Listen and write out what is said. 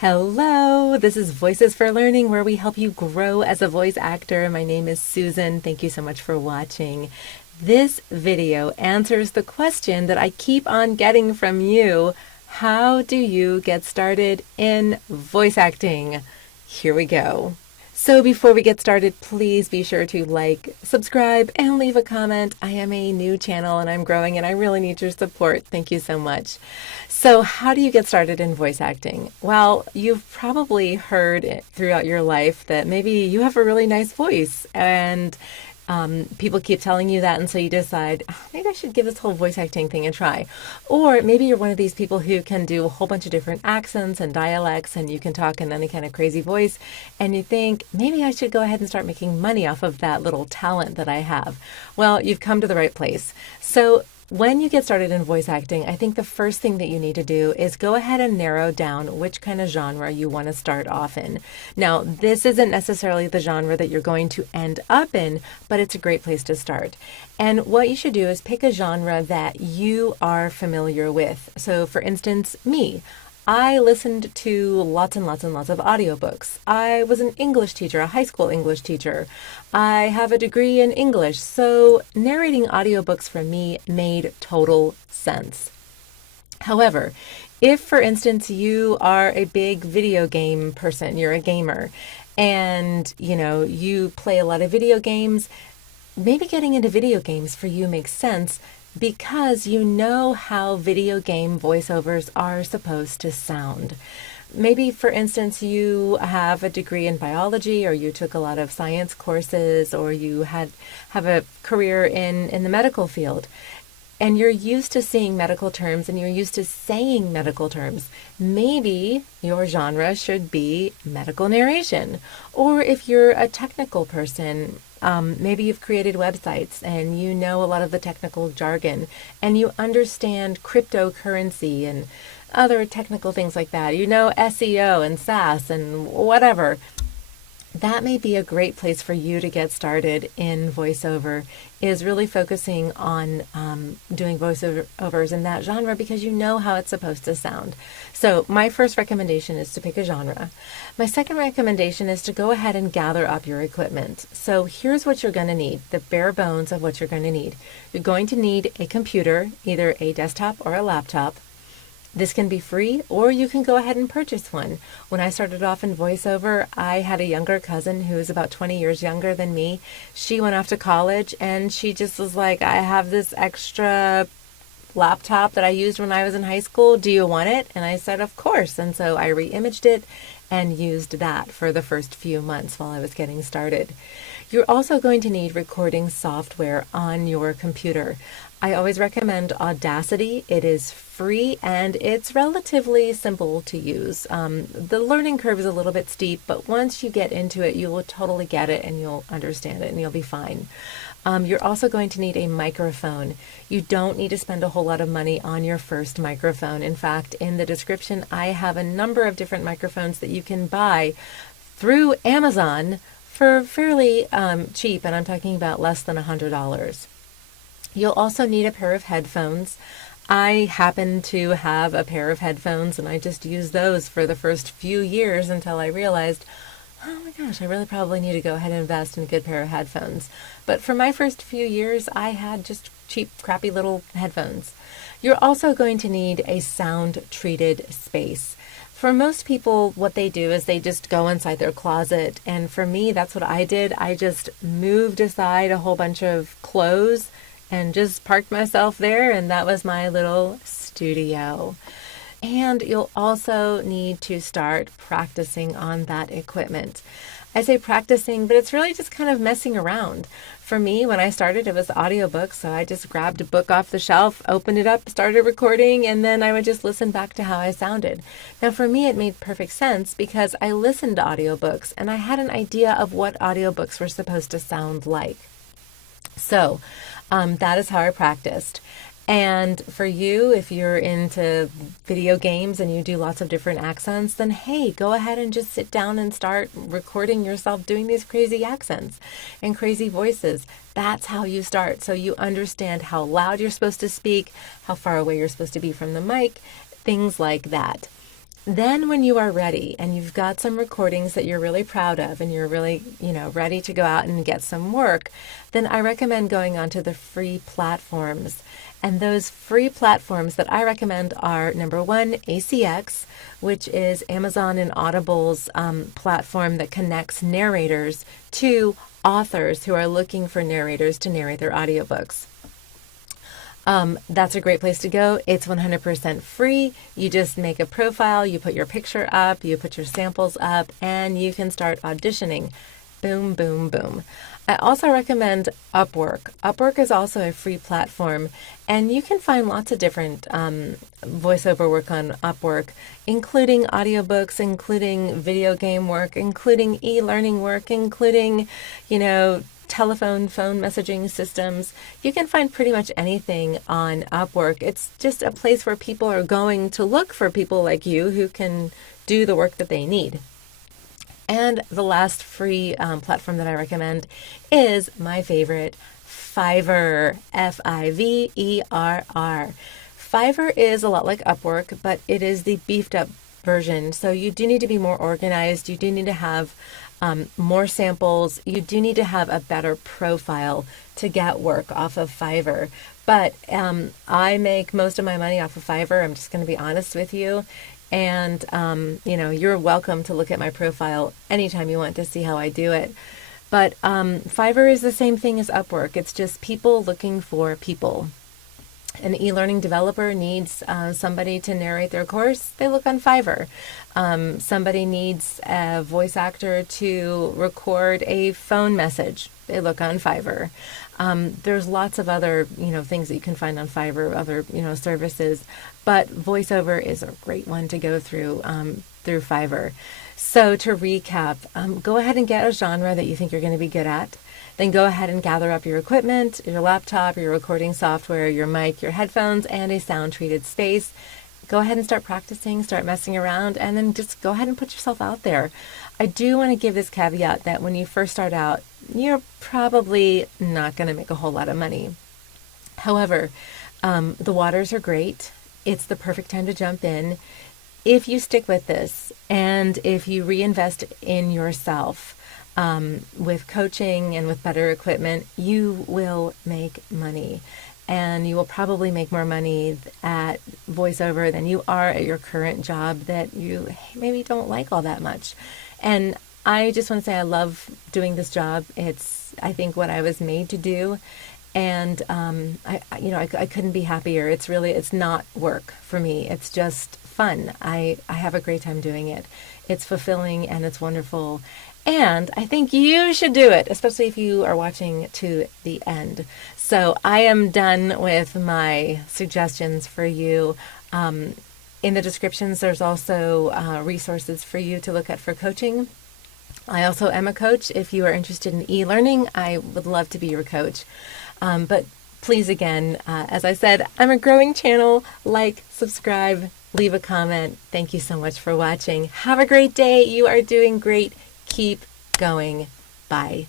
Hello, this is Voices for Learning, where we help you grow as a voice actor. My name is Susan. Thank you so much for watching. This video answers the question that I keep on getting from you. How do you get started in voice acting? Here we go. So before we get started, please be sure to like, subscribe, and leave a comment. I am a new channel and I'm growing and I really need your support. Thank you so much. So how do you get started in voice acting? Well, you've probably heard it throughout your life that maybe you have a really nice voice and people keep telling you that, and so you decide, maybe I should give this whole voice acting thing a try. Or maybe you're one of these people who can do a whole bunch of different accents and dialects, and you can talk in any kind of crazy voice, and you think, maybe I should go ahead and start making money off of that little talent that I have. Well, you've come to the right place. So when you get started in voice acting, I think the first thing that you need to do is go ahead and narrow down which kind of genre you want to start off in. Now, this isn't necessarily the genre that you're going to end up in, but it's a great place to start. And what you should do is pick a genre that you are familiar with. So for instance, me. I listened to lots and lots and lots of audiobooks. I was an English teacher, a high school English teacher. I have a degree in English, so narrating audiobooks for me made total sense. However, if, for instance, you are a big video game person, you're a gamer, and you play a lot of video games, maybe getting into video games for you makes sense because you know how video game voiceovers are supposed to sound. Maybe, for instance, you have a degree in biology, or you took a lot of science courses, or you have a career in the medical field, and you're used to seeing medical terms and you're used to saying medical terms. Maybe your genre should be medical narration. Or if you're a technical person, maybe you've created websites and you know a lot of the technical jargon and you understand cryptocurrency and other technical things like that. You know SEO and SaaS and whatever. That may be a great place for you to get started in voiceover, is really focusing on doing voiceovers in that genre because you know how it's supposed to sound. So my first recommendation is to pick a genre. My second recommendation is to go ahead and gather up your equipment. So here's what you're going to need, the bare bones of what you're going to need. You're going to need a computer, either a desktop or a laptop. This can be free, or you can go ahead and purchase one. When I started off in voiceover, I had a younger cousin who was about 20 years younger than me. She went off to college and she just was like, I have this extra laptop that I used when I was in high school. Do you want it? And I said, of course. And so I re-imaged it and used that for the first few months while I was getting started. You're also going to need recording software on your computer. I always recommend Audacity. It is free and it's relatively simple to use. The learning curve is a little bit steep, but once you get into it, you will totally get it and you'll understand it and you'll be fine. You're also going to need a microphone. You don't need to spend a whole lot of money on your first microphone. In fact, in the description, I have a number of different microphones that you can buy through Amazon for fairly cheap, and I'm talking about less than $100. You'll also need a pair of headphones. I happen to have a pair of headphones and I just used those for the first few years until I realized, oh my gosh, I really probably need to go ahead and invest in a good pair of headphones. But for my first few years, I had just cheap, crappy little headphones. You're also going to need a sound-treated space. For most people, what they do is they just go inside their closet. And for me, that's what I did. I just moved aside a whole bunch of clothes and just parked myself there, and that was my little studio. And you'll also need to start practicing on that equipment. I say practicing, but it's really just kind of messing around. For me, when I started, it was audiobooks, so I just grabbed a book off the shelf, opened it up, started recording, and then I would just listen back to how I sounded. Now, for me, it made perfect sense because I listened to audiobooks, and I had an idea of what audiobooks were supposed to sound like. So that is how I practiced. And for you, if you're into video games and you do lots of different accents, then hey, go ahead and just sit down and start recording yourself doing these crazy accents and crazy voices. That's how you start. So you understand how loud you're supposed to speak, how far away you're supposed to be from the mic, things like that. Then when you are ready and you've got some recordings that you're really proud of and you're really, ready to go out and get some work, then I recommend going onto the free platforms. And those free platforms that I recommend are, number one, ACX, which is Amazon and Audible's platform that connects narrators to authors who are looking for narrators to narrate their audiobooks. That's a great place to go. It's 100% free. You just make a profile, you put your picture up, you put your samples up, and you can start auditioning. Boom, boom, boom. I also recommend Upwork. Upwork is also a free platform, and you can find lots of different voiceover work on Upwork, including audiobooks, including video game work, including e-learning work, including, phone messaging systems. You can find pretty much anything on Upwork. It's just a place where people are going to look for people like you who can do the work that they need. And the last free platform that I recommend is my favorite, Fiverr, Fiverr. Fiverr is a lot like Upwork, but it is the beefed up version. So you do need to be more organized. You do need to have more samples. You do need to have a better profile to get work off of Fiverr. But I make most of my money off of Fiverr. I'm just going to be honest with you. And, you're welcome to look at my profile anytime you want to see how I do it. But Fiverr is the same thing as Upwork. It's just people looking for people. An e-learning developer needs somebody to narrate their course, they look on Fiverr. Somebody needs a voice actor to record a phone message, they look on Fiverr. There's lots of other, things that you can find on Fiverr, other, services, but voiceover is a great one to go through Fiverr. So to recap, go ahead and get a genre that you think you're going to be good at. Then go ahead and gather up your equipment, your laptop, your recording software, your mic, your headphones, and a sound-treated space. Go ahead and start practicing, start messing around, and then just go ahead and put yourself out there. I do want to give this caveat that when you first start out, you're probably not going to make a whole lot of money. However, the waters are great. It's the perfect time to jump in. If you stick with this and if you reinvest in yourself, with coaching and with better equipment, you will make money. And you will probably make more money at voiceover than you are at your current job that you maybe don't like all that much. And I just want to say I love doing this job. It's, I think, what I was made to do. And I couldn't be happier. It's not work for me. It's just fun. I have a great time doing it. It's fulfilling and it's wonderful. And I think you should do it, especially if you are watching to the end. So I am done with my suggestions for you. In the descriptions, there's also resources for you to look at for coaching. I also am a coach. If you are interested in e-learning, I would love to be your coach. But please, again, as I said, I'm a growing channel. Like, subscribe, leave a comment. Thank you so much for watching. Have a great day. You are doing great. Keep going. Bye.